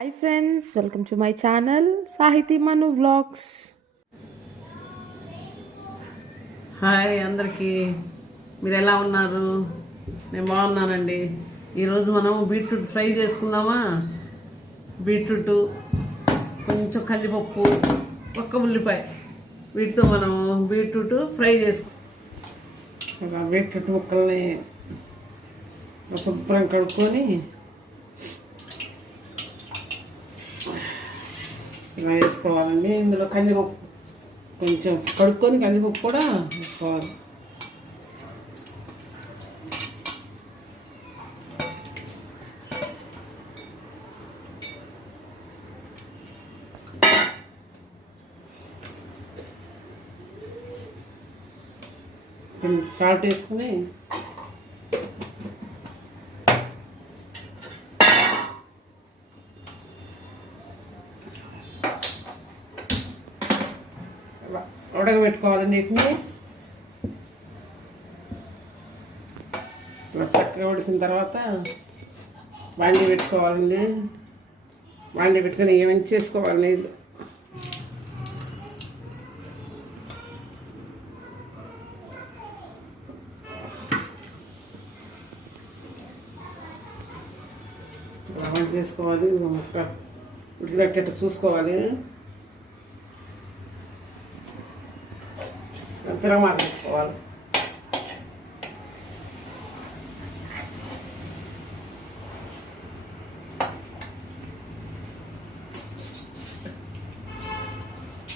Hi friends, welcome to my channel సాహితీ మను vlogs. Hi అందరికీ, మీరు ఎలా ఉన్నారు? నేను బాగున్నానండి. ఈరోజు మనం బీట్రూట్ ఫ్రై చేసుకుందామా? బీట్రూట్, కొంచెం కందిపప్పు, ఒక్క ఉల్లిపాయ, వీటితో మనం బీట్రూట్ ఫ్రై చేసుకుందాం. బీట్రూట్ ముక్కల్ని శుభ్రం కడుక్కొని ఇలా వేసుకోవాలండి. ఇందులో కందిపప్పు కొంచెం కడుక్కొని కందిపప్పు కూడా వేసుకోవాలి. సాల్ట్ వేసుకుని ఉడకబెట్టుకోవాలండి. వీటిని ఇలా చక్కగా ఉడికిన తర్వాత బాండీ పెట్టుకోవాలండి. బాండీ పెట్టుకొని ఏమని చేసుకోవాలి నీళ్ళు. వంట చేసుకోవాలి. ముక్క ఉడికినట్టు చూసుకోవాలి. తిరగమాత పెట్టుకోవాలి.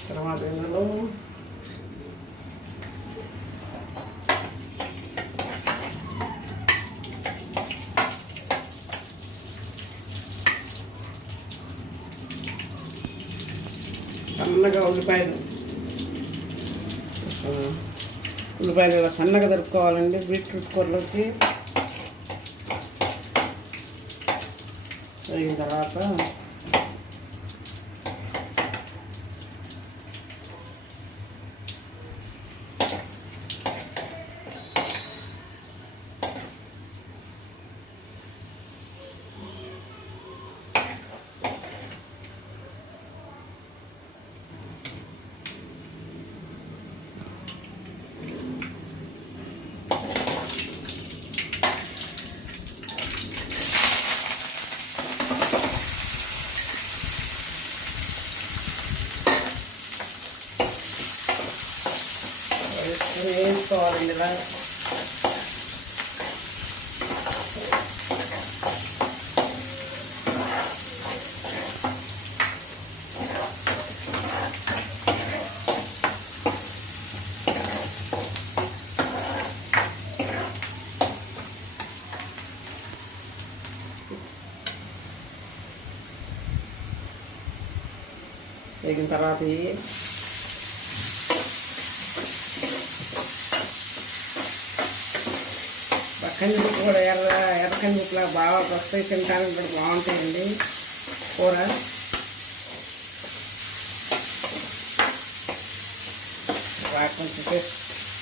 తర్వాత ఇందులో సన్నగా ఉల్లిపాయలు ఇలా సన్నగా దొరుకుకోవాలండి బీట్రూట్ కూరలోకి. అయిన తర్వాత వేసుకోవాలండి. ఇలా వేగిన తర్వాత కందిపప్పు కూడా ఎర్ర కందిపప్పులా బాగా వస్తాయి. తినడానికి కూడా బాగుంటాయండి కూర.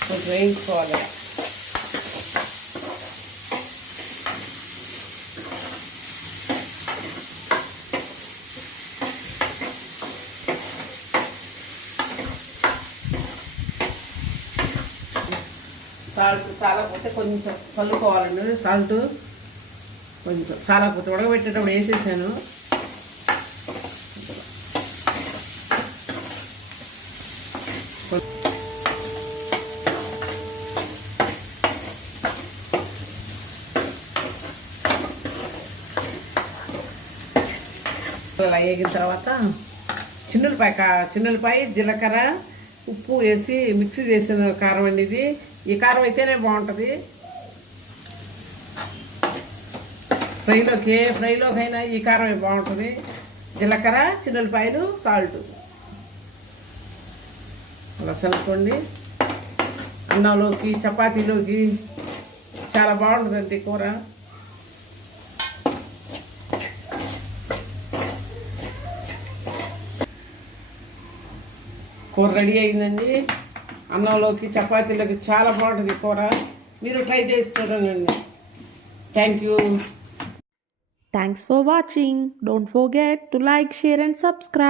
కొంచెం వేయించుకోవాలి. సాల్ట్ చాలకపోతే కొంచెం చల్లుకోవాలండి. సాల్ట్ కొంచెం చాలకపోతే ఉడకబెట్టేటప్పుడు వేసేసాను. అలా వేగిన తర్వాత చిన్నులపాయ జీలకర్ర ఉప్పు వేసి మిక్సీ చేసిన కారం అండి ఇది. ఈ కారం అయితేనే బాగుంటుంది ఫ్రైలోకైనా ఈ కారమే బాగుంటుంది. జీలకర్ర, చిన్నులపాయలు, సాల్ట్ అలా కలుపుకోండి. అన్నంలోకి చపాతీలోకి చాలా బాగుంటుందండి కూర. కూర రెడీ అయిందండి. అన్నంలోకి చపాతీలోకి చాలా బాగుంటుంది కూర. మీరు ట్రై చేసి చూడండి. Thank you. Thanks for watching. Don't forget to like, share, and subscribe.